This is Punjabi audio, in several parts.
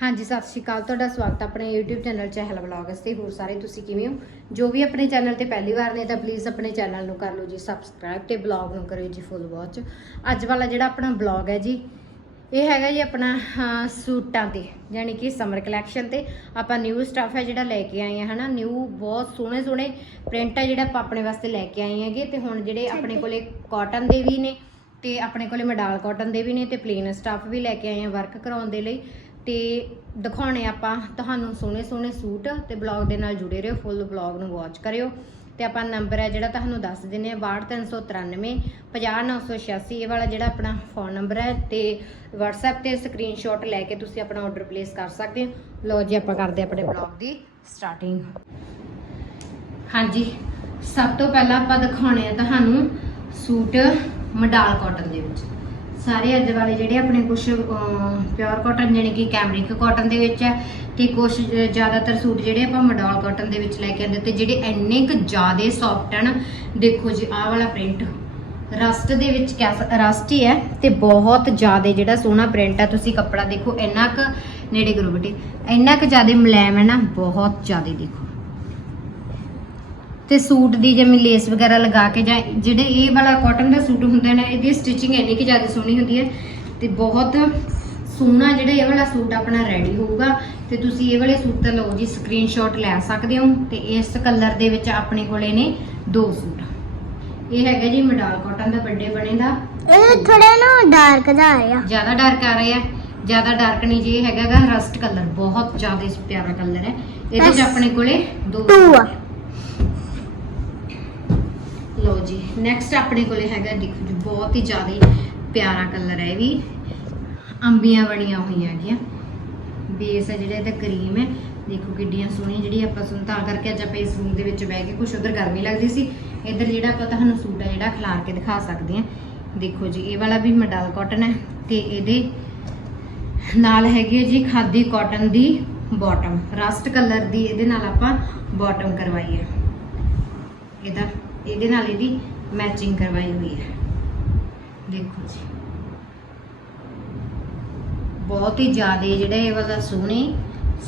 ਹਾਂਜੀ ਸਤਿ ਸ਼੍ਰੀ ਅਕਾਲ। ਤੁਹਾਡਾ ਸਵਾਗਤ ਹੈ ਆਪਣੇ YouTube ਚੈਨਲ ਚਹਿਲ ਵਲੌਗਸ ਤੇ। ਹੋਰ ਸਾਰੇ ਤੁਸੀਂ ਕਿਵੇਂ ਹੋ? ਜੋ ਵੀ ਆਪਣੇ ਚੈਨਲ ਤੇ ਪਹਿਲੀ ਵਾਰ ਨੇ ਤਾਂ ਪਲੀਜ਼ ਆਪਣੇ ਚੈਨਲ ਨੂੰ ਕਰ ਲਓ ਜੀ ਸਬਸਕ੍ਰਾਈਬ ਤੇ ਬਲੌਗ ਨੂੰ ਕਰਿਓ ਜੀ ਫੁੱਲ ਵਾਚ ਅੱਜ ਵਾਲਾ ਜਿਹੜਾ ਆਪਣਾ ਬਲੌਗ ਹੈ ਜੀ ਇਹ ਹੈਗਾ ਜੀ ਆਪਣਾ ਸੂਟਾਂ ਤੇ ਯਾਨੀ ਕਿ ਸਮਰ ਕਲੈਕਸ਼ਨ ਤੇ। ਆਪਾਂ ਨਿਊ ਸਟੱਫ ਹੈ ਜਿਹੜਾ ਲੈ ਕੇ ਆਏ ਆ ਹਨਾ? ਨਿਊ ਬਹੁਤ ਸੋਹਣੇ ਸੋਹਣੇ ਪ੍ਰਿੰਟ ਹੈ ਜਿਹੜਾ ਆਪਾਂ ਆਪਣੇ ਵਾਸਤੇ ਲੈ ਕੇ ਆਏ ਹੈਗੇ। ਤੇ ਹੁਣ ਜਿਹੜੇ ਆਪਣੇ ਕੋਲੇ ਕਾਟਨ ਦੇ ਵੀ ਨੇ ਤੇ ਆਪਣੇ ਕੋਲੇ ਮਡਾਲ ਕਾਟਨ ਦੇ ਵੀ ਨੇ ਤੇ ਪਲੇਨ ਸਟੱਫ ਵੀ ਲੈ ਕੇ ਆਏ ਆ ਵਰਕ ਕਰਾਉਣ ਦੇ ਲਈ। ਤੇ ਦਿਖਾਉਣੇ ਆਪਾਂ ਤੁਹਾਨੂੰ ਸੋਹਣੇ ਸੋਹਣੇ ਸੂਟ ਤੇ ਬਲੌਗ ਦੇ ਨਾਲ ਜੁੜੇ ਰਹੋ ਫੁੱਲ ਬਲੌਗ ਨੂੰ ਵਾਚ ਕਰਿਓ। ਤੇ ਆਪਾਂ ਨੰਬਰ ਹੈ ਜਿਹੜਾ ਤੁਹਾਨੂੰ ਦੱਸ ਦਿੰਨੇ ਆ 62393 50986 ਇਹ ਵਾਲਾ ਜਿਹੜਾ ਆਪਣਾ ਫੋਨ ਨੰਬਰ ਹੈ ਤੇ WhatsApp ਤੇ ਸਕਰੀਨਸ਼ਾਟ ਲੈ ਕੇ ਤੁਸੀਂ ਆਪਣਾ ਆਰਡਰ ਪਲੇਸ ਕਰ ਸਕਦੇ ਹੋ। ਲਓ ਜੀ, ਆਪਾਂ ਕਰਦੇ ਹਾਂ ਆਪਣੇ ਬਲੌਗ ਦੀ ਸਟਾਰਟਿੰਗ ਹਾਂਜੀ, ਸਭ ਤੋਂ ਪਹਿਲਾਂ ਆਪਾਂ ਦਿਖਾਉਣੇ ਆ ਤੁਹਾਨੂੰ ਸੂਟ ਮਡਾਲ ਕਾਟਨ ਦੇ ਵਿੱਚ। ਸਾਰੇ ਅੱਜ ਵਾਲੇ ਜਿਹੜੇ ਆਪਣੇ ਕੁਝ ਪਿਓਰ ਕਾਟਨ ਜਾਣੀ ਕਿ ਕੈਮਰਿਕ ਕਾਟਨ ਦੇ ਵਿੱਚ ਹੈ ਤੇ ਕੁਝ ਜ਼ਿਆਦਾਤਰ ਸੂਟ ਜਿਹੜੇ ਆਪਾਂ ਮਡਾਲ ਕਾਟਨ ਦੇ ਵਿੱਚ ਲੈ ਕੇ ਆਂਦੇ ਤੇ ਜਿਹੜੇ ਇੰਨੇ ਕੁ ਜ਼ਿਆਦੇ ਸੌਫਟ ਹਨ, ਦੇਖੋ ਜੀ, ਆਹ ਵਾਲਾ ਪ੍ਰਿੰਟ ਰਸਟ ਦੇ ਵਿੱਚ ਰਸਟ ਹੀ ਹੈ ਤੇ ਬਹੁਤ ਜ਼ਿਆਦਾ ਜਿਹੜਾ ਸੋਹਣਾ ਪ੍ਰਿੰਟ ਹੈ, ਤੁਸੀਂ ਕੱਪੜਾ ਦੇਖੋ ਇੰਨਾ ਕੁ ਨੇੜੇ ਕਰੋ ਬੇਟੇ, ਇੰਨਾ ਕੁ ਜ਼ਿਆਦਾ ਮੁਲਾਇਮ ਹੈ ਨਾ, ਬਹੁਤ ਜ਼ਿਆਦਾ ਦੇਖੋ। ਤੇ ਸੂਟ ਦੀ ਜਿਵੇਂ ਲੇਸ ਵਗੈਰਾ ਲਗਾ ਕੇ ਜਾਂ ਜਿਹੜੇ ਇਹ ਵਾਲਾ ਕਾਟਨ ਦਾ ਸੂਟ ਹੁੰਦਾ ਨਾ ਇਹਦੀ ਸਟਿਚਿੰਗ ਇੰਨੀ ਕਿ ਜ਼ਿਆਦਾ ਸੋਹਣੀ ਹੁੰਦੀ ਹੈ ਤੇ ਬਹੁਤ ਸੋਹਣਾ ਜਿਹੜਾ ਇਹ ਵਾਲਾ ਸੂਟ ਆਪਣਾ ਰੈਡੀ ਹੋਊਗਾ ਤੇ ਤੁਸੀਂ ਇਹ ਵਾਲੇ ਸੂਟ ਦਾ ਲਓ ਜੀ ਸਕਰੀਨਸ਼ਾਟ ਲੈ ਸਕਦੇ ਹੋ ਤੇ ਇਸ ਕਲਰ ਦੇ ਵਿੱਚ ਆਪਣੇ ਕੋਲੇ ਨੇ ਦੋ ਸੂਟ। ਇਹ ਹੈਗਾ ਜੀ ਮਡਾਲ ਕਾਟਨ ਦਾ ਵੱਡੇ ਬਣੇ ਦਾ। ਇਹ ਥੋੜਾ ਨਾ ਡਾਰਕ ਦਾ ਆਇਆ ਜ਼ਿਆਦਾ ਡਾਰਕ ਆ ਰਿਹਾ। ਜ਼ਿਆਦਾ ਡਾਰਕ ਨਹੀਂ ਜੀ ਇਹ ਹੈਗਾਗਾ ਰਸਟ ਕਲਰ ਬਹੁਤ ਜ਼ਿਆਦਾ ਪਿਆਰਾ ਕਲਰ ਹੈ। ਇਹਦੇ ਚ ਬਸ। ਆਪਣੇ ਕੋਲੇ ਦੋ ਸੂਟ ਜੀ ਨੈਕਸਟ ਆਪਣੇ ਕੋਲੇ ਹੈਗਾ, ਦੇਖੋ ਜੀ, ਬਹੁਤ ਹੀ ਜ਼ਿਆਦਾ ਪਿਆਰਾ ਕਲਰ ਹੈ ਇਹ ਵੀ। ਅੰਬੀਆਂ ਬਣੀਆਂ ਹੋਈਆਂ ਹੈਗੀਆਂ। ਬੇਸ ਹੈ ਜਿਹੜਾ, ਇਹਦਾ ਕਰੀਮ ਹੈ। ਦੇਖੋ ਕਿੱਡੀਆਂ ਸੋਹਣੀਆਂ, ਜਿਹੜੀ ਆਪਾਂ ਸੁਣ ਤਾਂ ਕਰਕੇ ਅੱਜ ਆਪਾਂ ਇਸ ਰੂਮ ਦੇ ਵਿੱਚ ਬਹਿ ਕੇ ਕੁਝ ਉਧਰ ਗਰਮੀ ਲੱਗਦੀ ਸੀ। ਇੱਧਰ ਜਿਹੜਾ ਆਪਾਂ ਤੁਹਾਨੂੰ ਸੂਟ ਹੈ ਜਿਹੜਾ ਖਿਲਾਰ ਕੇ ਦਿਖਾ ਸਕਦੇ ਹਾਂ। ਦੇਖੋ ਜੀ, ਇਹ ਵਾਲਾ ਵੀ ਮਡਲ ਕਾਟਨ ਹੈ ਤੇ ਇਹਦੇ ਨਾਲ ਹੈਗੀ ਹੈ ਜੀ ਖਾਦੀ ਕਾਟਨ ਦੀ ਬਾਟਮ ਰਸਟ ਕਲਰ ਦੀ ਇਹਦੇ ਨਾਲ ਆਪਾਂ ਬਾਟਮ ਕਰਵਾਈ ਹੈ। ਇਹਦਾ ਇਹਦੇ ਨਾਲ ਇਹਦੀ ਮੈਚਿੰਗ ਕਰਵਾਈ ਹੋਈ ਹੈ। ਦੇਖੋ ਜੀ। ਬਹੁਤ ਹੀ ਜ਼ਿਆਦਾ ਜਿਹੜਾ ਇਹ ਵਾਲਾ ਸੋਹਣੇ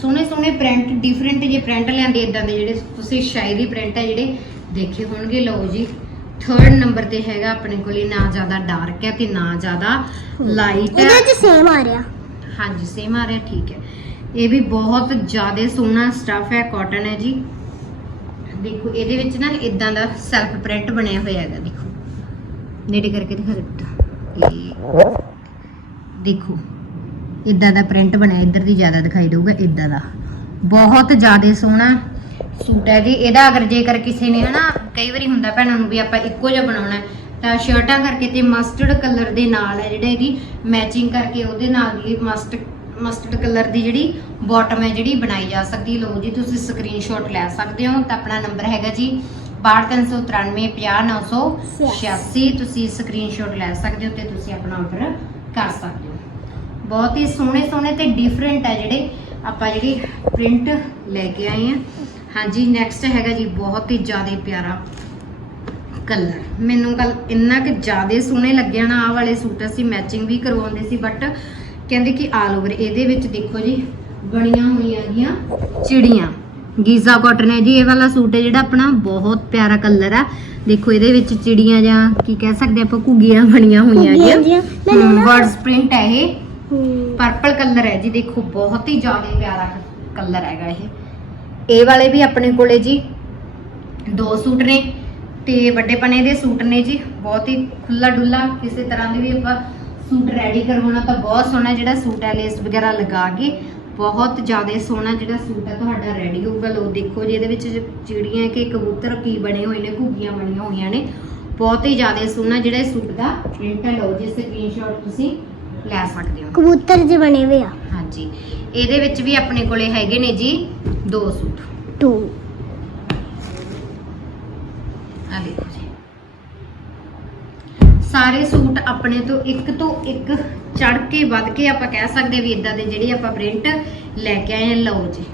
ਸੋਹਣੇ ਸੋਹਣੇ ਪ੍ਰਿੰਟ ਡਿਫਰੈਂਟ ਜੇ ਪ੍ਰਿੰਟ ਲਿਆਂਦੇ ਇਦਾਂ ਦੇ ਜਿਹੜੇ ਤੁਸੀਂ ਸ਼ਾਇਰੀ ਪ੍ਰਿੰਟ ਹੈ ਜਿਹੜੇ ਦੇਖੇ ਹੋਣਗੇ। ਲਓ ਜੀ ਥਰਡ ਨੰਬਰ ਤੇ ਹੈਗਾ ਆਪਣੇ ਕੋਲੇ ਨਾ ਜ਼ਿਆਦਾ ਡਾਰਕ ਹੈ ਤੇ ਨਾ ਜ਼ਿਆਦਾ ਲਾਈਟ ਹੈ। ਇਹਦੇ ਚ ਸੇਮ ਆ ਰਿਹਾ। ਹਾਂਜੀ ਸੇਮ ਆ ਰਿਹਾ ਠੀਕ ਹੈ। ਇਹ ਵੀ ਬਹੁਤ ਜ਼ਿਆਦਾ ਸੋਹਣਾ ਸਟਫ ਹੈ ਕਾਟਨ ਹੈ ਜੀ। ਦੇਖੋ, ਇਹਦੇ ਵਿੱਚ ਨਾ ਇਦਾਂ ਦਾ ਸੈਲਫ ਪ੍ਰਿੰਟ ਬਣਿਆ ਹੋਇਆ ਹੈਗਾ, ਦੇਖੋ। ਨੇੜੇ ਕਰਕੇ ਦਿਖਾ ਦੇ ਇਹ ਦੇਖੋ ਇਦਾਂ ਦਾ ਪ੍ਰਿੰਟ ਬਣਿਆ, ਇੱਧਰ ਦੀ ਜ਼ਿਆਦਾ ਦਿਖਾਈ ਦੇਊਗਾ ਇਦਾਂ ਦਾ। ਬਹੁਤ ਜ਼ਿਆਦਾ ਸੋਹਣਾ ਸੂਟ ਹੈ ਜੀ। ਇਹਦਾ ਅਗਰ ਜੇਕਰ ਕਿਸੇ ਨੇ ਹਨਾ, ਕਈ ਵਾਰੀ ਹੁੰਦਾ ਭੈਣਾਂ ਨੂੰ ਵੀ ਆਪਾਂ ਇੱਕੋ ਜਿਹਾ ਬਣਾਉਣਾ ਤਾਂ ਸ਼ਰਟਾਂ ਕਰਕੇ ਤੇ ਮਸਟਰਡ ਕਲਰ ਦੇ ਨਾਲ ਹੈ ਜਿਹੜਾ ਇਹਦੀ ਮੈਚਿੰਗ ਕਰਕੇ ਉਹਦੇ ਨਾਲ ਦੀ ਮਸਟ ਮਸਟਰਡ ਕਲਰ ਦੀ ਜਿਹੜੀ ਬਾਟਮ ਹੈ ਜਿਹੜੀ ਬਣਾਈ ਜਾ ਸਕਦੀ ਲਓ ਜੀ, ਤੁਸੀਂ ਸਕਰੀਨਸ਼ਾਟ ਲੈ ਸਕਦੇ ਹੋ। ਤਾਂ ਆਪਣਾ ਨੰਬਰ ਹੈਗਾ ਜੀ 62393 ਤੁਸੀਂ ਸਕਰੀਨਸ਼ਾਟ ਲੈ ਸਕਦੇ ਹੋ ਤੇ ਤੁਸੀਂ ਆਪਣਾ ਆਰਡਰ ਕਰ ਸਕਦੇ ਹੋ। ਬਹੁਤ ਹੀ ਸੋਹਣੇ ਸੋਹਣੇ ਤੇ ਡਿਫਰੈਂਟ ਹੈ ਜਿਹੜੇ ਆਪਾਂ ਜਿਹੜੀ ਪ੍ਰਿੰਟ ਲੈ ਕੇ ਆਏ ਆ ਹਾਂਜੀ ਨੈਕਸਟ ਹੈਗਾ ਜੀ ਬਹੁਤ ਹੀ ਜ਼ਿਆਦਾ ਪਿਆਰਾ ਕਲਰ ਮੈਨੂੰ ਕੱਲ ਇੰਨਾ ਕਿ ਜ਼ਿਆਦਾ ਸੋਹਣੇ ਲੱਗਿਆ ਨਾ ਆਹ ਵਾਲੇ ਸੂਟ ਅਸੀਂ ਮੈਚਿੰਗ ਵੀ ਕਰਵਾਉਂਦੇ ਸੀ ਬਟ ਕਹਿੰਦੇ ਕਿ ਆਲ ਓਵਰ ਇਹਦੇ ਵਿੱਚ ਦੇਖੋ ਜੀ ਬਣੀਆਂ ਹੋਈਆਂ ਗੀਆਂ ਚਿੜੀਆਂ। ਗੀਜ਼ਾ ਕਾਟਨ ਹੈ ਜੀ ਇਹ ਵਾਲਾ ਸੂਟ ਹੈ ਜਿਹੜਾ ਆਪਣਾ ਬਹੁਤ ਪਿਆਰਾ ਕਲਰ ਆ। ਦੇਖੋ ਇਹਦੇ ਵਿੱਚ ਚਿੜੀਆਂ ਜਾਂ ਕੀ ਕਹਿ ਸਕਦੇ ਆਪਾਂ ਘੁੱਗੀਆਂ ਬਣੀਆਂ ਹੋਈਆਂ ਨਾ- ਵਰਡਸ ਪ੍ਰਿੰਟ ਹੈ ਇਹ। ਪਰਪਲ ਕਲਰ ਹੈ ਜੀ ਦੇਖੋ ਬਹੁਤ ਹੀ ਜ਼ਿਆਦਾ ਪਿਆਰਾ ਕਲਰ ਹੈਗਾ ਇਹ। ਇਹ ਵਾਲੇ ਵੀ ਆਪਣੇ ਕੋਲੇ ਜੀ ਦੋ ਸੂਟ ਨੇ ਤੇ ਵੱਡੇ ਪਨੇ ਦੇ ਸੂਟ ਨੇ ਜੀ ਬਹੁਤ ਹੀ ਖੁੱਲਾ ਡੁੱਲਾ ਕਿਸੇ ਤਰ੍ਹਾਂ ਦੇ ਵੀ ਆਪਾਂ ਸੂਟ ਰੈਡੀ ਕਰਵਾਉਣਾ ਤਾਂ ਬਹੁਤ ਸੋਹਣਾ ਜਿਹੜਾ ਸੂਟ ਹੈ ਲੇਸ ਵਗੈਰਾ ਲਗਾ ਕੇ ਬਹੁਤ ਜ਼ਿਆਦਾ ਸੋਹਣਾ ਜਿਹੜਾ ਸੂਟ ਹੈ ਤੁਹਾਡਾ ਰੈਡੀ ਹੋਊਗਾ। ਲੋ ਦੇਖੋ ਜੀ ਇਹਦੇ ਵਿੱਚ ਚਿੜੀਆਂ ਕਿ ਕਬੂਤਰ ਕੀ ਬਣੇ ਹੋਏ ਨੇ ਘੁੱਗੀਆਂ ਬਣੀਆਂ ਹੋਈਆਂ ਨੇ। ਬਹੁਤ ਹੀ ਜ਼ਿਆਦਾ ਸੋਹਣਾ ਜਿਹੜਾ ਸੂਟ ਦਾ ਪ੍ਰਿੰਟ ਹੈ। ਲਓ ਜੀ ਸਕਰੀਨਸ਼ਾਟ ਤੁਸੀਂ ਲੈ ਸਕਦੇ ਹੋ। ਕਬੂਤਰ ਜਿਹੇ ਬਣੇ ਹੋਏ ਆ। ਹਾਂਜੀ। ਇਹਦੇ ਵਿੱਚ ਵੀ ਆਪਣੇ ਕੋਲੇ ਹੈਗੇ ਨੇ ਜੀ ਦੋ ਸੂਟ। 2 ਆ ਦੇਖੋ ਜੀ। ਸਾਰੇ ਸੂਟ ਆਪਣੇ ਤੋਂ ਇੱਕ ਤੋਂ ਇੱਕ ਚੜ ਕੇ ਵੱਧ ਕੇ ਆਪਾਂ ਕਹਿ ਸਕਦੇ ਵੀ ਇਦਾਂ ਦੇ ਜਿਹੜੀ ਆਪਾਂ ਪ੍ਰਿੰਟ ਲੈ ਕੇ ਆਏ ਹਾਂ ਲਓ ਜੀ।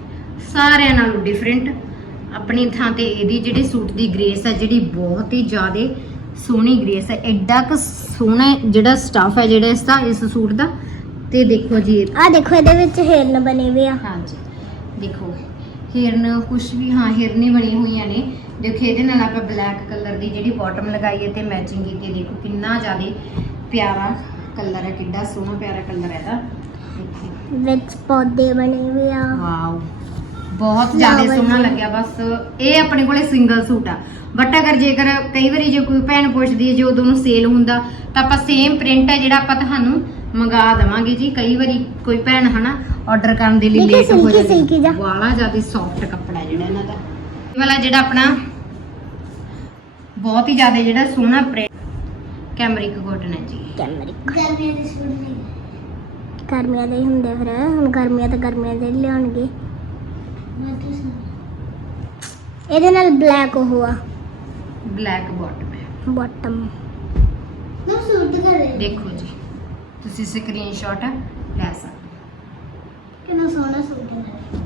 ਸਾਰਿਆਂ ਨਾਲੋਂ ਡਿਫਰੈਂਟ ਆਪਣੀ ਥਾਂ ਤੇ ਇਹਦੀ ਜਿਹੜੀ ਸੂਟ ਦੀ ਗ੍ਰੇਸ ਹੈ ਜਿਹੜੀ ਬਹੁਤ ਹੀ ਜ਼ਿਆਦਾ ਸੋਹਣੀ ਗ੍ਰੇਸ ਹੈ ਐਡਾ ਕੁ ਸੋਹਣਾ ਜਿਹੜਾ ਸਟਫ ਹੈ ਜਿਹੜਾ ਇਸ ਦਾ ਇਸ ਸੂਟ ਦਾ। ਤੇ ਦੇਖੋ ਜੀ ਆ ਦੇਖੋ ਇਹਦੇ ਵਿੱਚ ਹਿਰਨ ਬਣੇ ਹੋਏ ਆ। ਹਾਂਜੀ। ਦੇਖੋ ਹਿਰਨ ਕੁਛ ਵੀ ਹਾਂ ਹਿਰਨੀ ਬਣੀ ਹੋਈਆਂ ਨੇ। ਦੇਖੋ ਇਹਦੇ ਨਾਲ ਆਪਾਂ ਬਲੈਕ ਕਲਰ ਦੀ ਜਿਹੜੀ ਬਾਟਮ ਲਗਾਈ ਹੈ ਤੇ ਮੈਚਿੰਗ ਕੀਤੀ ਦੇਖੋ ਕਿੰਨਾ ਜ਼ਿਆਦਾ ਪਿਆਰਾ ਕਲਰ ਹੈ ਕਿੰਨਾ ਸੋਹਣਾ ਪਿਆਰਾ ਕਲਰ ਹੈ ਇਹਦਾ। ਵਿੱਚ ਪੌਦੇ ਬਣੇ ਹੋਏ ਆ। ਵਾਓ। ਬਹੁਤ ਜ਼ਿਆਦਾ ਸੋਹਣਾ। ਲੱਗਿਆ ਬਸ ਇਹ ਆਪਣੇ ਕੋਲੇ ਸਿੰਗਲ ਸੂਟ ਆ। ਬਟ ਅਗਰ ਜੇਕਰ ਕਈ ਵਾਰੀ ਜੇ ਕੋਈ ਭੈਣ ਪੁੱਛਦੀ ਹੈ ਜੇ ਉਦੋਂ ਨੂੰ ਸੇਲ ਹੁੰਦਾ ਤਾਂ ਆਪਾਂ ਸੇਮ ਪ੍ਰਿੰਟ ਹੈ ਜਿਹੜਾ ਆਪਾਂ ਤੁਹਾਨੂੰ ਮੰਗਾ ਦਵਾਂਗੇ ਜੀ। ਕਈ ਵਾਰੀ ਕੋਈ ਭੈਣ ਹਨਾ ਆਰਡਰ ਕਰਨ ਦੇ ਲਈ ਦੇਖੋ ਲੇਟ ਹੋ silky- silky ਜਾਂਦੀ ਜਿਹਾ। ਵਾਲਾ ਜ਼ਿਆਦਾ ਸੌਫਟ ਕੱਪੜਾ ਜਿਹੜਾ ਇਹਨਾਂ ਦਾ। ਇਹ ਵਾਲਾ ਜਿਹੜਾ ਆਪਣਾ ਬਹੁਤ ਹੀ ਜ਼ਿਆਦਾ ਜਿਹੜਾ ਸੋਹਣਾ ਪ੍ਰਿੰਟ ਕੈਮਰਿਕ ਕਾਟਨ ਹੈ ਜੀ। ਕੈਮਰਿਕ ਗਰਮੀਆਂ ਦੇ ਸੂਟ ਨਹੀਂ। ਗਰਮੀਆਂ ਦੇ ਹੀ ਹੁੰਦੇ ਫਿਰ। ਹੁਣ ਗਰਮੀਆਂ ਤਾਂ ਗਰਮੀਆਂ ਦੇ ਹੀ ਲਿਆਉਣਗੇ। ਇਹਦੇ ਨਾਲ ਬਲੈਕ ਉਹ ਆ। ਬਲੈਕ ਬਾਟਮ ਹੈ। ਬਾਟਮ ਮੈਂ ਸੂਟ ਕਰੇ ਦੇਖੋ ਜੀ। ਤੁਸੀਂ ਸਕਰੀਨਸ਼ਾਟ ਲੈ ਸਕਦੇ ਕਿੰਨਾ ਸੋਹਣਾ ਸੂਟ ਹੈ।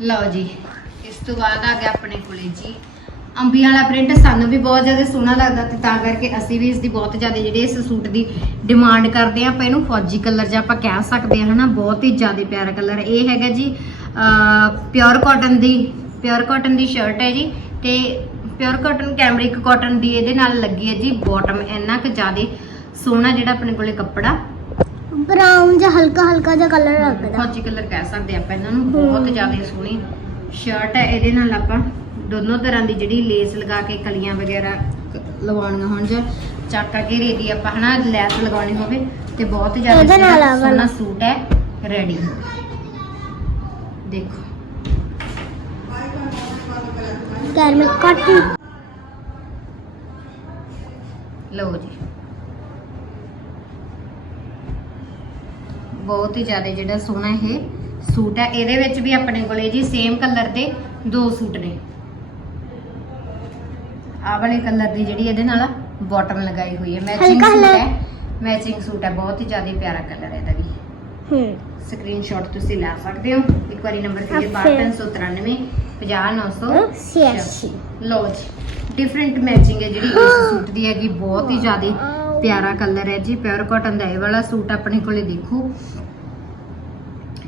ਲਓ ਜੀ ਇਸ ਤੋਂ ਬਾਅਦ ਆ ਗਿਆ ਆਪਣੇ ਕੋਲੇ ਜੀ। ਅੰਬੀਆਂ ਵਾਲਾ ਪ੍ਰਿੰਟ ਸਾਨੂੰ ਵੀ ਬਹੁਤ ਜ਼ਿਆਦਾ ਸੋਹਣਾ ਲੱਗਦਾ ਤੇ ਤਾਂ ਕਰਕੇ ਅਸੀਂ ਵੀ ਇਸ ਦੀ ਬਹੁਤ ਜ਼ਿਆਦਾ ਜਿਹੜੇ ਇਸ ਸੂਟ ਦੀ ਡਿਮਾਂਡ ਕਰਦੇ ਆ ਆਪਾਂ ਇਹਨੂੰ ਫੌਜੀ ਕਲਰ ਜਾਂ ਆਪਾਂ ਕਹਿ ਸਕਦੇ ਹਾਂ ਹਨਾ ਬਹੁਤ ਹੀ ਜ਼ਿਆਦਾ ਪਿਆਰਾ ਕਲਰ ਇਹ ਹੈਗਾ ਜੀ ਪਿਓਰ ਕਾਟਨ ਦੀ ਪਿਓਰ ਕਾਟਨ ਦੀ ਸ਼ਰਟ ਹੈ ਜੀ ਤੇ ਪਿਓਰ ਕਾਟਨ ਕੈਮਰਿਕ ਕਾਟਨ ਦੀ ਇਹਦੇ ਨਾਲ ਲੱਗੀ ਹੈ ਜੀ ਬਾਟਮ ਇੰਨਾ ਕੁ ਜ਼ਿਆਦਾ ਸੋਹਣਾ ਜਿਹੜਾ ਆਪਣੇ ਕੋਲੇ ਕੱਪੜਾ। ਬਰਾਊਨ ਜਿਹਾ ਹਲਕਾ ਹਲਕਾ ਜਿਹਾ ਕਲਰ ਲੱਗਦਾ ਫੌਜੀ ਕਲਰ ਕਹਿ ਸਕਦੇ ਆਪਾਂ ਇਹਨਾਂ ਨੂੰ ਬਹੁਤ ਜ਼ਿਆਦਾ ਸੋਹਣੀ ਸ਼ਰਟ ਹੈ ਇਹਦੇ ਨਾਲ ਆਪਾਂ ਦੋਨੋਂ ਤਰ੍ਹਾਂ ਦੀ ਜਿਹੜੀ ਲੇਸ ਲਗਾ ਕੇ ਕਲੀਆਂ ਵਗੈਰਾ ਲਗਾਉਣੀਆਂ ਹੋਣ ਜਾਂ ਚਾਕਾ ਘੇਰੇ ਦੀ ਆਪਾਂ ਹਨਾ ਲੈਸ ਲਗਾਉਣੀ ਹੋਵੇ ਤੇ ਬਹੁਤ ਜ਼ਿਆਦਾ ਸੋਹਣਾ- ਸੂਟ ਹੈ ਰੈਡੀ ਦੇਖੋ। ਕੈਮਰਿਕ ਕਾਟਨ ਲਓ ਜੀ। ਬਹੁਤ ਹੀ ਜ਼ਿਆਦਾ ਜਿਹੜਾ ਸੋਹਣਾ ਇਹ ਸੂਟ ਹੈ। ਇਹਦੇ ਵਿੱਚ ਵੀ ਆਪਣੇ ਕੋਲੇ ਜੀ ਸੇਮ ਕਲਰ ਦੇ ਦੋ ਸੂਟ ਨੇ। ਆਹ ਵਾਲੇ ਕਲਰ ਦੀ ਜਿਹੜੀ ਇਹਦੇ ਨਾਲ ਬਾਟਮ ਲਗਾਈ ਹੋਈ ਹੈ। ਮੈਚਿੰਗ ਹਲਕਾ ਸੂਟ ਹਲਕਾ। ਹੈ। ਮੈਚਿੰਗ ਸੂਟ ਹੈ। ਬਹੁਤ ਹੀ ਜ਼ਿਆਦਾ ਪਿਆਰਾ ਕਲਰ ਹੈ ਇਹਦਾ ਵੀ। ਹੂੰ। ਸਕਰੀਨਸ਼ਾਟ ਤੁਸੀਂ ਲੈ ਸਕਦੇ ਹੋ। ਇੱਕ ਵਾਰੀ ਨੰਬਰ ਤੇ ਅੱਛਾ। 62393 50900 ਸਿਆਸੀ ਲਓ ਜੀ ਡਿਫਰੈਂਟ ਮੈਚਿੰਗ ਹੈ ਜਿਹੜੀ ਇਸ ਸੂਟ ਦੀ ਹੈਗੀ। ਬਹੁਤ ਹੀ ਜ਼ਿਆਦਾ ਪਿਆਰਾ ਕਲਰ ਹੈ ਜੀ ਪਿਓਰ ਕਾਟਨ ਦਾ ਇਹ ਵਾਲਾ ਸੂਟ ਆਪਣੇ ਕੋਲੇ ਦੇਖੋ।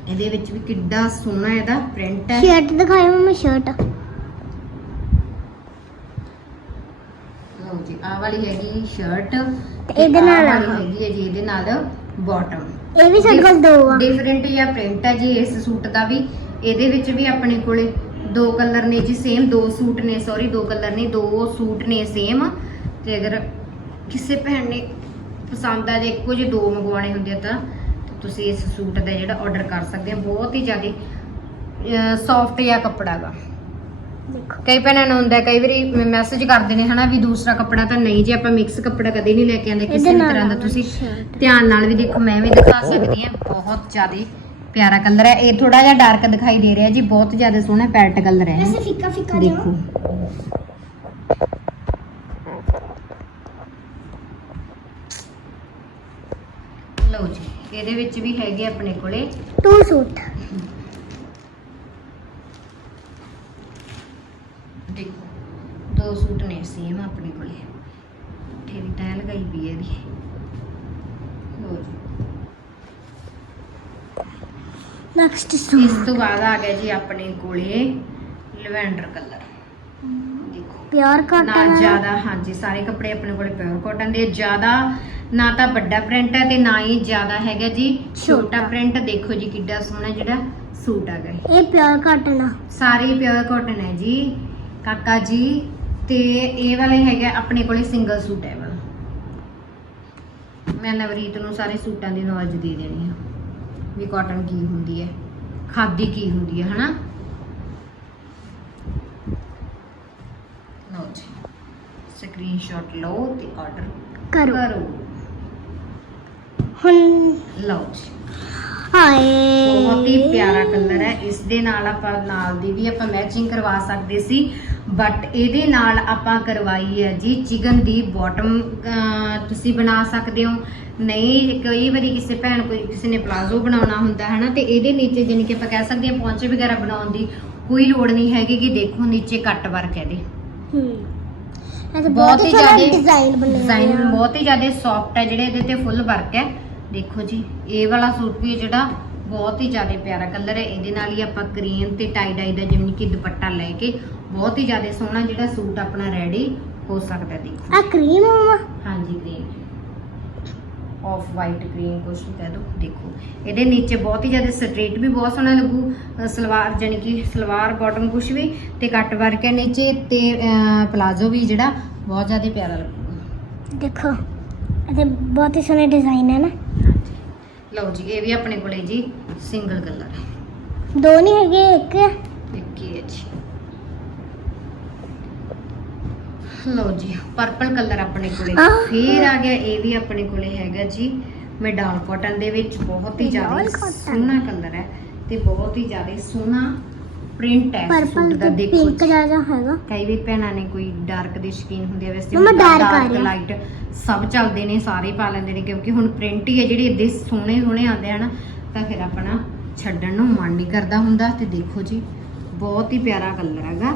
ਇਹਦੇ ਵਿੱਚ ਵੀ ਕਿੱਡਾ ਸੋਹਣਾ ਇਹਦਾ ਪ੍ਰਿੰਟ ਹੈ। ਸ਼ਰਟ ਦਿਖਾਇਓ ਮੈਂ ਸ਼ਰਟ ਲਓ ਜੀ ਆਹ ਵਾਲੀ ਹੈਗੀ ਸ਼ਰਟ ਇਹਦੇ ਨਾਲ ਵਾਲੀ। ਹੈਗੀ ਹੈ ਜੀ ਇਹਦੇ ਨਾਲ ਬਾਟਮ ਇਹ ਵੀ ਸਾਡੇ ਕੋਲ ਦੋ ਆ। ਡਿਫਰੈਂਟ ਜਿਹਾ ਪ੍ਰਿੰਟ ਹੈ ਜੀ ਇਸ ਸੂਟ ਦਾ ਵੀ। ਇਹਦੇ ਵਿੱਚ ਵੀ ਆਪਣੇ ਕੋਲੇ ਦੋ ਕਲਰ ਨੇ ਜੀ ਸੇਮ ਦੋ ਸੂਟ ਨੇ ਸੌਰੀ ਦੋ ਕਲਰ ਨਹੀਂ ਦੋ ਸੂਟ ਨੇ ਸੇਮ ਤੇ ਅਗਰ ਕਿਸੇ ਭੈਣ ਨੇ ਪਸੰਦ ਆ ਜੇ ਇੱਕੋ ਜਿਹੇ ਦੋ ਮੰਗਵਾਉਣੇ ਹੁੰਦੇ ਆ ਤਾਂ ਤੁਸੀਂ ਇਸ ਸੂਟ ਦਾ ਜਿਹੜਾ ਆਰਡਰ ਕਰ ਸਕਦੇ ਆ ਬਹੁਤ ਹੀ ਜ਼ਿਆਦਾ ਸੌਫਟ ਜਿਹਾ ਕੱਪੜਾ ਗਾ। ਦੇਖੋ। ਕਈ ਭੈਣਾਂ ਨੂੰ ਹੁੰਦਾ ਕਈ ਵਾਰੀ ਮੈਸੇਜ ਕਰਦੇ ਨੇ ਹਨਾ ਵੀ ਦੂਸਰਾ ਕੱਪੜਾ ਤਾਂ ਨਹੀਂ ਜੇ ਆਪਾਂ ਮਿਕਸ ਕੱਪੜਾ ਕਦੇ ਨਹੀਂ ਲੈ ਕੇ ਆਂਦੇ ਕਿਸੇ ਵੀ ਤਰ੍ਹਾਂ ਦਾ ਆ ਤੁਸੀਂ। ਧਿਆਨ ਨਾਲ ਵੀ ਦੇਖੋ ਮੈਂ ਵੀ ਦਿਖਾ ਸਕਦੀ ਹਾਂ ਬਹੁਤ ਜ਼ਿਆਦਾ ਪਿਆਰਾ ਕਲਰ ਹੈ। ਇਹ ਥੋੜਾ ਜਿਹਾ ਡਾਰਕ ਦਿਖਾਈ ਦੇ ਰਿਹਾ ਜੀ ਬਹੁਤ ਜ਼ਿਆਦਾ ਸੋਹਣਾ ਪੈਰਟ ਕਲਰ ਹੈ। ਇਹ। ਫਿੱਕਾ ਫਿੱਕਾ ਦੇਖੋ ਲਓ ਜੀ ਇਹਦੇ ਵਿੱਚ ਵੀ ਹੈਗੇ ਆਪਣੇ ਕੋਲੇ। Two suit. ਦੇਖੋ ਦੋ ਸੂਟ ਨੇ ਸੇਮ ਆਪਣੇ ਕੋਲੇ। ਠੇਰੀ ਟਾਇਲ ਲਗਾਈ ਹੈ ਇਹਦੀ। ਨੈਕਸਟ ਇਸ ਸੂਟ। ਤੋਂ ਬਾਅਦ ਆ ਗਿਆ ਜੀ ਆਪਣੇ ਕੋਲੇ ਲਵੈਂਡਰ ਕਲਰ। ਦੇਖੋ। ਪਿਓਰ ਨਾ ਕਾਟਨ ਜ਼ਿਆਦਾ ਹਾਂਜੀ ਸਾਰੇ ਕੱਪੜੇ ਆਪਣੇ ਕੋਲੇ ਪਿਓਰ ਕਾਟਨ ਦੇ। ਜ਼ਿਆਦਾ ਨਾ ਤਾਂ ਵੱਡਾ ਪ੍ਰਿੰਟ ਹੈ ਤੇ ਨਾ ਹੀ ਜ਼ਿਆਦਾ ਹੈਗਾ ਜੀ। ਛੋਟਾ। ਪ੍ਰਿੰਟ ਦੇਖੋ ਜੀ ਕਿੱਡਾ ਸੋਹਣਾ ਜਿਹੜਾ ਸੂਟ ਆ ਗਿਆ ਇਹ ਪਿਓਰ ਕਾਟਨ ਆ। ਸਾਰੇ ਪਿਓਰ ਕਾਟਨ ਹੈ ਜੀ। ਕਾਕਾ ਜੀ ਤੇ ਇਹ ਵਾਲੇ ਹੈਗਾ ਆਪਣੇ ਕੋਲੇ ਸਿੰਗਲ ਸੂਟ ਹੈ ਵਾਲਾ। ਮੈਂ ਨਵਰੀਤ ਨੂੰ ਸਾਰੇ ਸੂਟਾਂ ਦੀ ਨੌਲੇਜ ਦੇ ਦੇਣੀ ਆ ਵੀ ਕਾਟਨ ਕੀ ਹੁੰਦੀ ਹੈ ਖਾਦੀ ਕੀ ਹੁੰਦੀ ਹੈ ਹਨਾ? ਲਓ ਜੀ ਸਕਰੀਨਸ਼ਾਟ ਲਓ ਤੇ ਆਰਡਰ ਕਰੋ। ਕਰੋ। ਹੁਣ ਲਓ ਜੀ। ਹਾਏ। ਬਹੁਤ ਹੀ ਪਿਆਰਾ ਕਲਰ ਹੈ। ਇਸ ਦੇ ਨਾਲ ਆਪਾਂ ਨਾਲ ਦੀ ਵੀ ਆਪਾਂ ਮੈਚਿੰਗ ਕਰਵਾ ਸਕਦੇ ਸੀ। ਬਟ ਇਹਦੇ ਨਾਲ ਆਪਾਂ ਕਰਵਾਈ ਹੈ ਜੀ ਚਿਕਨ ਦੀ ਬਾਟਮ ਤੁਸੀਂ ਬਣਾ ਸਕਦੇ ਹੋ। ਨਹੀਂ ਕਈ ਵਾਰੀ ਕਿਸੇ ਭੈਣ ਕੋਈ ਕਿਸੇ ਨੇ ਪਲਾਜ਼ੋ ਬਣਾਉਣਾ ਹੁੰਦਾ ਹੈ ਨਾ ਤੇ ਇਹਦੇ ਨੀਚੇ ਜਾਨੀ ਕਿ ਆਪਾਂ ਕਹਿ ਸਕਦੇ ਹਾਂ ਪੌਂਚੇ ਵਗੈਰਾ ਬਣਾਉਣ ਦੀ ਕੋਈ ਲੋੜ ਨਹੀਂ ਹੈਗੀ ਕਿ ਦੇਖੋ ਨੀਚੇ ਕੱਟ ਵਰਕ ਹੈ ਇਹਦੇ। ਹੂੰ। ਇਹ ਤਾਂ ਬਹੁਤ ਹੀ ਜ਼ਿਆਦਾ ਡਿਜ਼ਾਈਨ ਬਣੇ ਹੋਏ ਡਿਜ਼ਾਈਨ। ਬਹੁਤ ਹੀ ਜ਼ਿਆਦਾ ਸੌਫਟ ਹੈ ਜਿਹੜੇ ਇਹਦੇ ਤੇ ਫੁੱਲ ਵਰਕ ਹੈ। ਦੇਖੋ ਜੀ ਇਹ ਵਾਲਾ ਸੂਟ ਵੀ ਹੈ ਜਿਹੜਾ ਬਹੁਤ ਹੀ ਜ਼ਿਆਦਾ ਪਿਆਰਾ ਕਲਰ ਹੈ। ਇਹਦੇ ਨਾਲ ਹੀ ਆਪਾਂ ਕਰੀਮ ਤੇ ਟਾਈ ਡਾਈ ਦਾ ਜਿਵੇਂ ਕਿ ਦੁਪੱਟਾ ਲੈ ਕੇ ਬਹੁਤ ਹੀ ਜ਼ਿਆਦਾ ਸੋਹਣਾ ਜਿਹੜਾ ਸੂਟ ਆਪਣਾ ਰੈਡੀ ਹੋ ਸਕਦਾ ਦੇਖੋ। ਆ ਕਰੀਮ ਮਮਾ ਹਾਂਜੀ ਕਰੀਮ ਆਫ ਵਾਈਟ ਕਰੀਮ ਕੁਛ ਵੀ ਕਹਿ ਦੋ ਦੇਖੋ। ਇਹਦੇ ਨੀਚੇ ਬਹੁਤ ਹੀ ਜ਼ਿਆਦਾ ਸਟ੍ਰੇਟ ਵੀ ਬਹੁਤ ਸੋਹਣਾ ਲੱਗੂ ਸਲਵਾਰ ਜਾਣੀ ਕਿ ਸਲਵਾਰ ਬਾਟਮ ਕੁਛ ਵੀ ਤੇ ਕੱਟ ਵਰਕ ਹੈ ਨੀਚੇ ਤੇ ਪਲਾਜ਼ੋ ਵੀ ਜਿਹੜਾ ਬਹੁਤ ਜ਼ਿਆਦਾ ਪਿਆਰਾ ਲੱਗੂਗਾ। ਦੇਖੋ ਇਹਦੇ ਬਹੁਤ ਹੀ ਸੋਹਣੇ ਡਿਜ਼ਾਈਨ ਹੈ ਨਾ। ਲਓ ਜੀ ਇਹ ਵੀ ਆਪਣੇ ਕੋਲੇ ਜੀ ਸਿੰਗਲ ਕਲਰ ਦੋ ਨਹੀਂ ਹੈਗੇ ਇੱਕ। ਇੱਕ ਹੀ ਹੈ ਜੀ। ਲਓ ਜੀ ਪਰਪਲ ਕਲਰ ਆਪਣੇ ਕੋਲੇ। ਫੇਰ ਆ ਗਿਆ ਇਹ ਵੀ ਆਪਣੇ ਕੋਲੇ ਹੈਗਾ ਜੀ ਮੈਡਾਲ ਕਾਟਨ ਦੇ ਵਿੱਚ ਬਹੁਤ ਹੀ ਜ਼ਿਆਦਾ। ਸੋਹਣਾ ਕਲਰ ਹੈ ਤੇ ਬਹੁਤ ਹੀ ਜ਼ਿਆਦਾ ਸੋਹਣਾ ਪ੍ਰਿੰਟ ਹੈ ਪਰਪਲ ਦਾ ਦੇਖੋ ਪਿੰਕ ਜੀ। ਜਿਹਾ ਹੈਗਾ ਕਈ ਵੀ ਭੈਣਾਂ ਨੇ ਕੋਈ ਡਾਰਕ ਦੇ ਸ਼ਕੀਨ ਹੁੰਦੇ ਆ ਵੈਸੇ ਰਿਹਾ। ਲਾਈਟ ਸਭ ਚੱਲਦੇ ਨੇ ਸਾਰੇ ਪਾ ਲੈਂਦੇ ਨੇ ਕਿਉਂਕਿ ਹੁਣ ਪ੍ਰਿੰਟ ਹੀ ਹੈ ਜਿਹੜੇ ਇੱਦੇ ਸੋਹਣੇ ਸੋਹਣੇ ਆਉਂਦੇ ਹਨ ਤਾਂ ਫਿਰ ਆਪਣਾ ਛੱਡਣ ਨੂੰ ਮਨ ਨਹੀਂ ਕਰਦਾ ਹੁੰਦਾ ਤੇ ਦੇਖੋ ਜੀ ਬਹੁਤ ਹੀ ਪਿਆਰਾ ਕਲਰ ਹੈਗਾ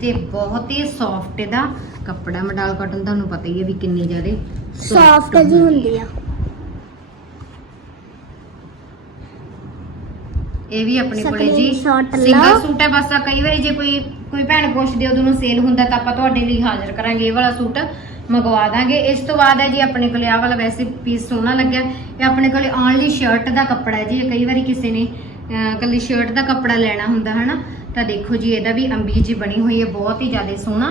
ਤੇ ਬਹੁਤ ਹੀ ਸੌਫਟ ਇਹਦਾ ਕੱਪੜਾ ਮਡਾਲ ਕਾਟਨ ਤੁਹਾਨੂੰ ਪਤਾ ਹੀ ਹੈ ਵੀ ਕਿੰਨੀ ਜ਼ਿਆਦਾ ਸੌਫਟ ਜੀ ਹੁੰਦੀ ਆ। ਇਹ ਵੀ ਆਪਣੇ ਕੋਲੇ ਜੀ। ਸਿੰਗਲ। ਸੂਟ ਹੈ ਬਸ ਆ ਕਈ ਵਾਰੀ ਜੇ ਕੋਈ ਕੋਈ ਭੈਣ ਪੁੱਛਦੀ ਉਦੋਂ ਨੂੰ ਸੇਲ ਹੁੰਦਾ ਤਾਂ ਆਪਾਂ ਤੁਹਾਡੇ ਲਈ ਹਾਜ਼ਰ ਕਰਾਂਗੇ ਇਹ ਵਾਲਾ ਸੂਟ ਮੰਗਵਾ ਦਾਂਗੇ। ਇਸ ਤੋਂ ਬਾਅਦ ਹੈ ਜੀ ਆਪਣੇ ਕੋਲੇ ਆਹ ਵਾਲਾ ਵੈਸੇ ਪੀਸ ਸੋਹਣਾ ਲੱਗਿਆ। ਇਹ ਆਪਣੇ ਕੋਲੇ ਓਨਲੀ ਸ਼ਰਟ ਦਾ ਕੱਪੜਾ ਹੈ ਜੀ ਕਈ ਵਾਰੀ ਕਿਸੇ ਨੇ ਇਕੱਲੀ ਸ਼ਰਟ ਦਾ ਕੱਪੜਾ ਲੈਣਾ ਹੁੰਦਾ ਹਨਾ? ਤਾਂ ਦੇਖੋ ਜੀ ਇਹਦਾ ਵੀ ਅੰਬੀ ਜੀ ਬਣੀ ਹੋਈ ਹੈ ਬਹੁਤ ਹੀ ਜ਼ਿਆਦਾ ਸੋਹਣਾ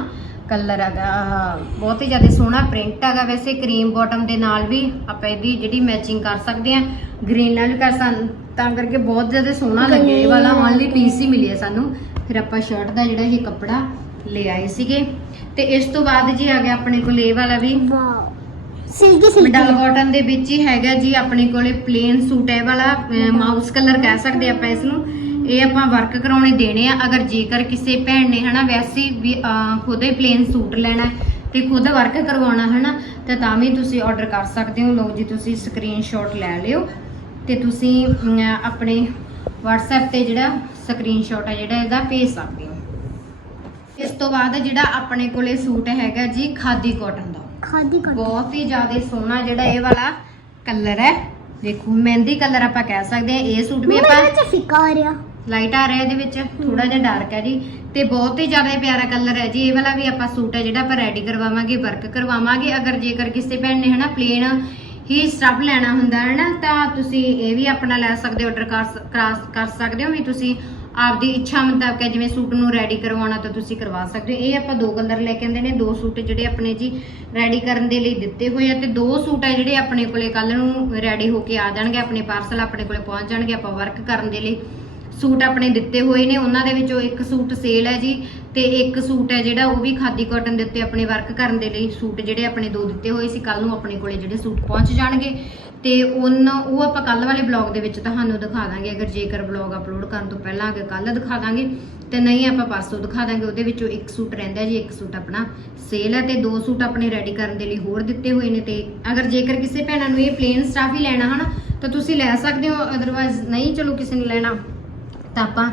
ਕਲਰ ਹੈਗਾ। ਬਹੁਤ ਹੀ ਜ਼ਿਆਦਾ ਸੋਹਣਾ ਪ੍ਰਿੰਟ ਹੈਗਾ ਵੈਸੇ ਕਰੀਮ ਬਾਟਮ ਦੇ ਨਾਲ ਵੀ ਆਪਾਂ ਇਹਦੀ ਜਿਹੜੀ ਮੈਚਿੰਗ ਕਰ ਸਕਦੇ ਆ ਗ੍ਰੀਨ ਨਾਲ ਵੀ ਕਰ ਸਕ ਤਾਂ ਕਰਕੇ ਬਹੁਤ ਜ਼ਿਆਦਾ ਸੋਹਣਾ ਲੱਗਿਆ ਇਹ ਵਾਲਾ ਓਨਲੀ ਪੀਸ ਹੀ ਮਿਲਿਆ ਸਾਨੂੰ। ਫਿਰ ਆਪਾਂ ਸ਼ਰਟ ਦਾ ਜਿਹੜਾ ਇਹ ਕੱਪੜਾ ਲੈ ਆਏ ਸੀਗੇ। ਤੇ ਇਸ ਤੋਂ ਬਾਅਦ ਜੀ ਆ ਗਿਆ ਆਪਣੇ ਕੋਲ ਇਹ ਵਾਲਾ ਵੀ। ਵਾਓ ਸਿਲਕੀ ਸਿਲਕੀ ਕਾਟਨ ਦੇ ਵਿੱਚ ਹੀ ਹੈਗਾ ਜੀ ਆਪਣੇ ਕੋਲੇ ਪਲੇਨ ਸੂਟ ਹੈ ਵਾਲਾ। ਮਾਊਸ ਕਲਰ ਕਹਿ ਸਕਦੇ ਆਪਾਂ ਇਸ ਨੂੰ। ਇਹ ਆਪਾਂ ਵਰਕ ਕਰਾਉਣੇ ਦੇਣੇ ਆ। ਅਗਰ ਜੇਕਰ ਕਿਸੇ ਭੈਣ ਨੇ ਹਨਾ ਵੈਸੇ ਵੀ ਖੁਦ ਹੀ ਪਲੇਨ ਸੂਟ ਲੈਣਾ ਤੇ ਖੁਦ ਵਰਕ ਕਰਵਾਉਣਾ ਹਨਾ ਤਾਂ ਤਾਂ ਵੀ ਤੁਸੀਂ ਆਰਡਰ ਕਰ ਸਕਦੇ ਹੋ। ਲਓ ਜੀ ਤੁਸੀਂ ਸਕਰੀਨਸ਼ਾਟ ਲੈ ਲਿਓ ਤੇ ਤੁਸੀਂ ਆਪਣੇ WhatsApp ਤੇ ਜਿਹੜਾ ਸਕਰੀਨਸ਼ਾਟ ਹੈ ਜਿਹੜਾ ਇਹਦਾ ਭੇਜ ਸਕਦੇ ਹੋ। ਇਸ ਤੋਂ ਬਾਅਦ ਜਿਹੜਾ ਆਪਣੇ ਕੋਲੇ ਸੂਟ ਹੈਗਾ ਜੀ ਖਾਦੀ ਕਾਟਨ ਦਾ। ਖਾਦੀ ਕਰ ਬਹੁਤ ਹੀ ਜ਼ਿਆਦਾ ਸੋਹਣਾ ਜਿਹੜਾ ਇਹ ਵਾਲਾ ਕਲਰ ਹੈ। ਦੇਖੋ ਮਹਿੰਦੀ ਕਲਰ ਆਪਾਂ ਕਹਿ ਸਕਦੇ ਹਾਂ ਇਹ ਸੂਟ ਵੀ ਆਪਾਂ ਵਿੱਚ ਫਿੱਕਾ ਆ ਰਿਹਾ। ਲਾਈਟ ਆ ਰਿਹਾ ਇਹਦੇ ਵਿੱਚ ਥੋੜਾ ਜਿਹਾ ਡਾਰਕ ਹੈ ਜੀ। ਤੇ ਬਹੁਤ ਹੀ ਜ਼ਿਆਦਾ ਪਿਆਰਾ ਕਲਰ ਹੈ ਜੀ। ਇਹ ਵਾਲਾ ਵੀ ਆਪਾਂ ਸੂਟ ਹੈ ਜਿਹੜਾ ਆਪਾਂ ਰੈਡੀ ਕਰਵਾਵਾਂਗੇ ਵਰਕ ਕਰਵਾਵਾਂਗੇ। ਅਗਰ ਜੇਕਰ ਕਿਸੇ ਭੈਣ ਨੇ ਹਨਾ ਪਲੇਨ ਹੀ ਸਟੱਫ ਲੈਣਾ ਹੁੰਦਾ ਹੈ ਨਾ, ਤਾਂ ਤੁਸੀਂ ਇਹ ਵੀ ਆਪਣਾ ਲੈ ਸਕਦੇ ਹੋ ਆਰਡਰ ਕਰ ਕਰਾ- ਕਰ ਸਕਦੇ ਹੋ ਵੀ ਤੁਸੀਂ ਆਪਦੀ ਇੱਛਾ ਮੁਤਾਬਕ ਹੈ, ਜਿਵੇਂ ਸੂਟ ਨੂੰ ਰੈਡੀ ਕਰਵਾਉਣਾ ਤਾਂ ਤੁਸੀਂ ਕਰਵਾ ਸਕਦੇ ਹੋ। ਇਹ ਆਪਾਂ ਦੋ ਕਲਰ ਲੈ ਕੇ ਆਂਦੇ ਨੇ। ਦੋ ਸੂਟ ਜਿਹੜੇ ਆਪਣੇ ਜੀ ਰੈਡੀ ਕਰਨ ਦੇ ਲਈ ਦਿੱਤੇ ਹੋਏ ਆ ਤੇ ਦੋ ਸੂਟ ਹੈ ਜਿਹੜੇ ਆਪਣੇ ਕੋਲੇ ਕੱਲ ਨੂੰ ਰੈਡੀ ਹੋ ਕੇ ਆ ਜਾਣਗੇ, ਆਪਣੇ ਪਾਰਸਲ ਆਪਣੇ ਕੋਲੇ ਪਹੁੰਚ ਜਾਣਗੇ, ਆਪਾਂ ਵਰਕ ਕਰਨ ਦੇ ਲਈ। ਸੂਟ ਆਪਣੇ ਦਿੱਤੇ ਹੋਏ ਨੇ, ਉਹਨਾਂ ਦੇ ਵਿੱਚੋਂ ਇੱਕ ਸੂਟ ਸੇਲ ਹੈ ਜੀ, ਤੇ ਇੱਕ ਸੂਟ ਹੈ ਜਿਹੜਾ ਉਹ ਵੀ ਖਾਦੀ ਕਾਟਨ ਦੇ ਉੱਤੇ ਆਪਣੇ ਵਰਕ ਕਰਨ ਦੇ ਲਈ ਸੂਟ ਜਿਹੜੇ ਆਪਣੇ ਦੋ ਦਿੱਤੇ ਹੋਏ ਸੀ ਕੱਲ ਨੂੰ ਆਪਣੇ ਕੋਲੇ ਜਿਹੜੇ ਸੂਟ ਪਹੁੰਚ ਜਾਣਗੇ। ਤੇ ਉਹਨਾਂ, ਉਹ ਆਪਾਂ ਕੱਲ ਵਾਲੇ ਬਲੌਗ ਦੇ ਵਿੱਚ ਤੁਹਾਨੂੰ ਦਿਖਾ ਦਾਂਗੇ, ਅਗਰ ਜੇਕਰ ਬਲੌਗ ਅਪਲੋਡ ਕਰਨ ਤੋਂ ਪਹਿਲਾਂ ਅਗਰ ਕੱਲ ਦਿਖਾ ਦਾਂਗੇ, ਤੇ ਨਹੀਂ ਆਪਾਂ ਪਰਸੋਂ ਦਿਖਾ ਦਾਂਗੇ, ਉਹਦੇ ਵਿੱਚੋਂ ਇੱਕ ਸੂਟ ਰਹਿੰਦਾ ਜੀ, ਇੱਕ ਸੂਟ ਆਪਣਾ ਸੇਲ ਹੈ ਤੇ ਦੋ ਸੂਟ ਆਪਣੇ ਰੈਡੀ ਕਰਨ ਦੇ ਲਈ ਹੋਰ ਦਿੱਤੇ ਹੋਏ ਨੇ, ਤੇ ਅਗਰ ਜੇਕਰ ਕਿਸੇ ਭੈਣਾਂ ਨੂੰ ਇਹ ਪਲੇਨ ਸਟਾਫ ਹੀ ਲੈਣਾ ਹਨਾ, ਤਾਂ ਤੁਸੀਂ ਲੈ ਸਕਦੇ ਹੋ ਅਦਰਵਾਇਜ਼ ਨਹੀਂ, ਚਲੋ ਕਿਸੇ ਨੇ ਲੈਣਾ। ਤਾਂ ਆਪਾਂ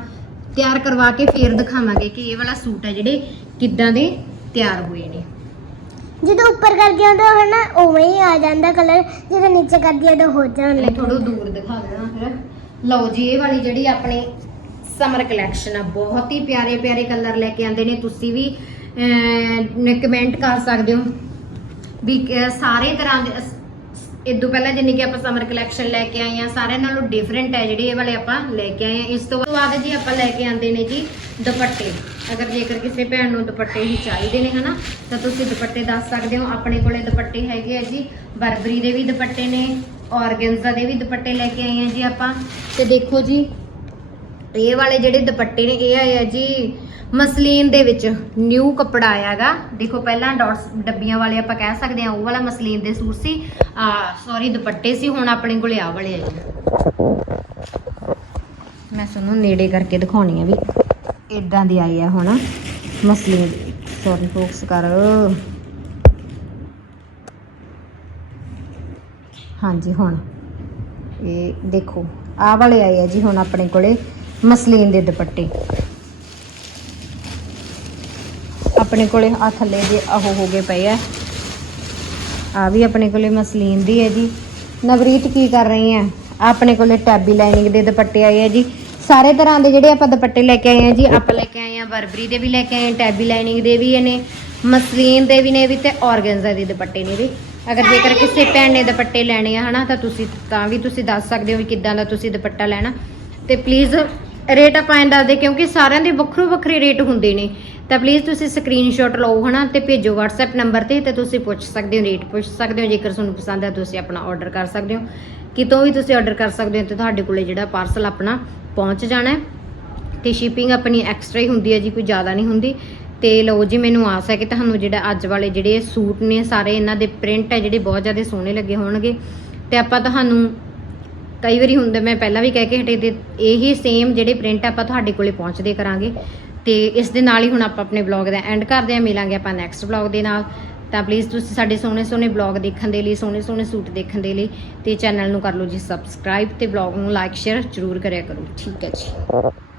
ਤਿਆਰ ਕਰਵਾ ਕੇ ਫੇਰ ਦਿਖਾਵਾਂਗੇ ਕਿ ਇਹ ਵਾਲਾ ਸੂਟ ਹੈ ਜਿਹੜੇ ਕਿੱਦਾਂ ਦੇ ਤਿਆਰ ਹੋਏ ਨੇ। ਜਦੋਂ ਉੱਪਰ ਕਰਕੇ ਆਉਂਦਾ ਹੈ ਨਾ ਉਵੇਂ ਹੀ ਆ ਜਾਂਦਾ ਕਲਰ ਜਦੋਂ ਨੀਚੇ ਕਰਦੀ ਆ ਤਾਂ ਹੋ ਲੱਗ ਥੋੜਾ ਦੂਰ ਦਿਖਾ ਦੇਣਾ ਫਿਰ। ਲਓ ਜੀ ਇਹ ਵਾਲੀ ਜਿਹੜੀ ਆਪਣੀ ਸਮਰ ਕਲੈਕਸ਼ਨ ਆ ਬਹੁਤ ਹੀ ਪਿਆਰੇ ਪਿਆਰੇ ਕਲਰ ਲੈ ਕੇ ਆਂਦੇ ਨੇ। ਤੁਸੀਂ ਵੀ ਕਮੈਂਟ ਕਰ ਸਕਦੇ ਹੋ ਵੀ ਸਾਰੇ ਤਰ੍ਹਾਂ ਦੇ ਇਦੋਂ ਪਹਿਲਾਂ ਜਿੰਨੀ ਕਿ ਆਪਾਂ ਸਮਰ ਕਲੈਕਸ਼ਨ ਲੈ ਕੇ ਆਏ ਆ ਸਾਰਿਆਂ ਨਾਲੋਂ ਡਿਫਰੈਂਟ ਹੈ ਜਿਹੜੇ ਇਹ ਵਾਲੇ ਆਪਾਂ ਲੈ ਕੇ ਆਏ ਆ ਇਸ ਤੋਂ ਬਾਅਦ ਜੀ ਆਪਾਂ ਲੈ ਕੇ ਆਂਦੇ ਨੇ ਜੀ ਦੁਪੱਟੇ। ਅਗਰ ਜੇਕਰ ਕਿਸੇ ਭੈਣ ਨੂੰ ਦੁਪੱਟੇ ਹੀ ਚਾਹੀਦੇ ਨੇ, ਹਨਾ, ਤਾਂ ਤੁਸੀਂ ਦੁਪੱਟੇ ਦੱਸ ਸਕਦੇ ਹੋ। ਆਪਣੇ ਕੋਲੇ ਦੁਪੱਟੇ ਹੈਗੇ ਆ ਜੀ। ਬਰਬਰੀ ਦੇ ਵੀ ਦੁਪੱਟੇ ਨੇ, ਔਰਗੈਂਜ਼ਾ ਦੇ ਵੀ ਦੁਪੱਟੇ ਲੈ ਕੇ ਆਏ ਆ ਜੀ ਆਪਾਂ। ਤੇ ਦੇਖੋ ਜੀ ਇਹ ਵਾਲੇ ਜਿਹੜੇ ਦੁਪੱਟੇ ਨੇ, ਇਹ ਆਏ ਆ ਜੀ ਮਸਲੀਨ ਦੇ ਵਿੱਚ ਨਿਊ ਕੱਪੜਾ ਆਇਆਗਾ ਦੇਖੋ ਪਹਿਲਾਂ ਡਾਟਸ, ਡੱਬੀਆਂ ਵਾਲੇ ਆਪਾਂ ਕਹਿ ਸਕਦੇ ਆ ਉਹ ਵਾਲਾ ਮਸਲੀਨ ਦੇ ਸੂਟ ਸੀ। ਆ ਸੌਰੀ ਦੁਪੱਟੇ ਸੀ, ਹੁਣ ਆਪਣੇ ਕੋਲੇ ਆ ਵਾਲੇ ਆ ਮੈਂ ਤੁਹਾਨੂੰ ਨੇੜੇ ਕਰਕੇ ਦਿਖਾਉਣੀ ਆ ਵੀ ਇਦਾਂ ਦੀ ਆਈ ਆ ਹੁਣ ਮਸਲੀਨ। ਸੌਰੀ ਫੋਕਸ ਕਰ। ਹਾਂਜੀ, ਹੁਣ। ਇਹ ਦੇਖੋ ਆ ਵਾਲੇ ਆਏ ਆ ਜੀ ਹੁਣ ਆਪਣੇ ਕੋਲੇ। ਮਸਲੀਨ ਦੇ ਦੁਪੱਟੇ। ਆਪਣੇ ਕੋਲੇ ਆ ਥੱਲੇ ਦੇ ਆਹ ਹੋ ਗਏ ਪਏ ਆ। ਆ ਵੀ ਆਪਣੇ ਕੋਲੇ ਮਸਲੀਨ ਦੀ ਹੈ ਜੀ। ਨਵਰੀਤ ਕੀ ਕਰ ਰਹੀ ਹੈ? ਆਪਣੇ ਕੋਲੇ ਟੈਬੀ ਲਾਈਨਿੰਗ ਦੇ ਦੁਪੱਟੇ ਆਏ ਆ ਜੀ। ਸਾਰੇ ਤਰ੍ਹਾਂ ਦੇ ਜਿਹੜੇ ਆਪਾਂ ਦੁਪੱਟੇ ਲੈ ਕੇ ਆਏ ਆ ਜੀ, ਆਪਾਂ ਲੈ ਕੇ ਆਏ ਆ ਬਰਬਰੀ ਦੇ ਵੀ ਲੈ ਕੇ ਆਏ ਆ, ਟੈਬੀ ਲਾਈਨਿੰਗ ਦੇ ਵੀ ਨੇ ਮਸਲੀਨ ਦੇ ਵੀ ਨੇ ਵੀ ਤੇ ਔਰਗੈਂਜ਼ਾ ਦੇ ਦੁਪੱਟੇ ਨੇ ਵੀ। ਅਗਰ ਜੇਕਰ ਕਿਸੇ ਭੈਣ ਨੇ ਦੁਪੱਟੇ ਲੈਣੇ ਆ ਹਨਾ, ਤਾਂ ਤੁਸੀਂ ਤਾਂ ਵੀ ਤੁਸੀਂ ਦੱਸ ਸਕਦੇ ਹੋ ਵੀ ਕਿੱਦਾਂ ਦਾ ਤੁਸੀਂ ਦੁਪੱਟਾ ਲੈਣਾ। ਤੇ ਪਲੀਜ਼ ਰੇਟ ਆਪਾਂ ਐਂ ਦੱਸਦੇ ਕਿਉਂਕਿ ਸਾਰਿਆਂ ਦੇ ਵੱਖਰੋ ਵੱਖਰੇ ਰੇਟ ਹੁੰਦੇ ਨੇ। ਤਾਂ ਪਲੀਜ਼ ਤੁਸੀਂ ਸਕਰੀਨਸ਼ਾਟ ਲਓ ਹਨਾ ਤੇ ਭੇਜੋ WhatsApp ਨੰਬਰ ਤੇ ਤੇ ਤੁਸੀਂ ਪੁੱਛ ਸਕਦੇ ਹੋ ਰੇਟ ਪੁੱਛ ਸਕਦੇ ਹੋ। ਜੇਕਰ ਤੁਹਾਨੂੰ ਪਸੰਦ ਹੈ ਤੁਸੀਂ ਆਪਣਾ ਆਰਡਰ ਕਰ ਸਕਦੇ ਹੋ। ਕਿਤੋਂ ਵੀ ਤੁਸੀਂ ਆਰਡਰ ਕਰ ਸਕਦੇ ਹੋ ਤੇ ਤੁਹਾਡੇ ਕੋਲੇ ਜਿਹੜਾ ਪਾਰਸਲ ਆਪਣਾ ਪਹੁੰਚ ਜਾਣਾ ਹੈ। ਤੇ ਸ਼ਿਪਿੰਗ ਆਪਣੀ ਐਕਸਟਰਾ ਹੀ ਹੁੰਦੀ ਹੈ ਜੀ, ਕੋਈ ਜ਼ਿਆਦਾ ਨਹੀਂ ਹੁੰਦੀ। ਤੇ ਲਓ ਜੀ, ਮੈਨੂੰ ਆਸ ਹੈ ਕਿ ਤੁਹਾਨੂੰ ਜਿਹੜਾ ਅੱਜ ਵਾਲੇ ਜਿਹੜੇ ਸੂਟ ਨੇ, ਸਾਰੇ ਇਹਨਾਂ ਦੇ ਪ੍ਰਿੰਟ ਹੈ, ਜਿਹੜੇ ਬਹੁਤ ਜ਼ਿਆਦਾ ਸੋਹਣੇ ਲੱਗੇ ਹੋਣਗੇ। ਤੇ ਆਪਾਂ ਤੁਹਾਨੂੰ ਕਈ ਵਾਰੀ ਹੁੰਦਾ, ਮੈਂ ਪਹਿਲਾਂ ਵੀ ਕਹਿ ਕੇ ਹਟੇ ਤੇ ਇਹੀ ਸੇਮ ਜਿਹੜੇ ਪ੍ਰਿੰਟ ਆਪਾਂ ਤੁਹਾਡੇ ਕੋਲੇ ਪਹੁੰਚਦੇ ਕਰਾਂਗੇ। ਤੇ ਇਸ ਦੇ ਨਾਲ ਹੀ ਹੁਣ ਆਪਾਂ ਆਪਣੇ ਵਲੌਗ ਦਾ ਐਂਡ ਕਰਦੇ ਹਾਂ, ਮਿਲਾਂਗੇ ਆਪਾਂ ਨੈਕਸਟ ਵਲੌਗ ਦੇ ਨਾਲ। ਤਾਂ ਪਲੀਜ਼ ਤੁਸੀਂ ਸਾਡੇ ਸੋਹਣੇ ਸੋਹਣੇ ਵਲੌਗ ਦੇਖਣ ਦੇ ਲਈ, ਸੋਹਣੇ ਸੋਹਣੇ ਸੂਟ ਦੇਖਣ ਦੇ ਲਈ ਤੇ ਚੈਨਲ ਨੂੰ ਕਰ ਲਓ ਜੀ ਸਬਸਕ੍ਰਾਈਬ ਤੇ ਵਲੌਗ ਨੂੰ ਲਾਈਕ ਸ਼ੇਅਰ ਜ਼ਰੂਰ ਕਰਿਆ ਕਰੋ। ਠੀਕ ਹੈ ਜੀ।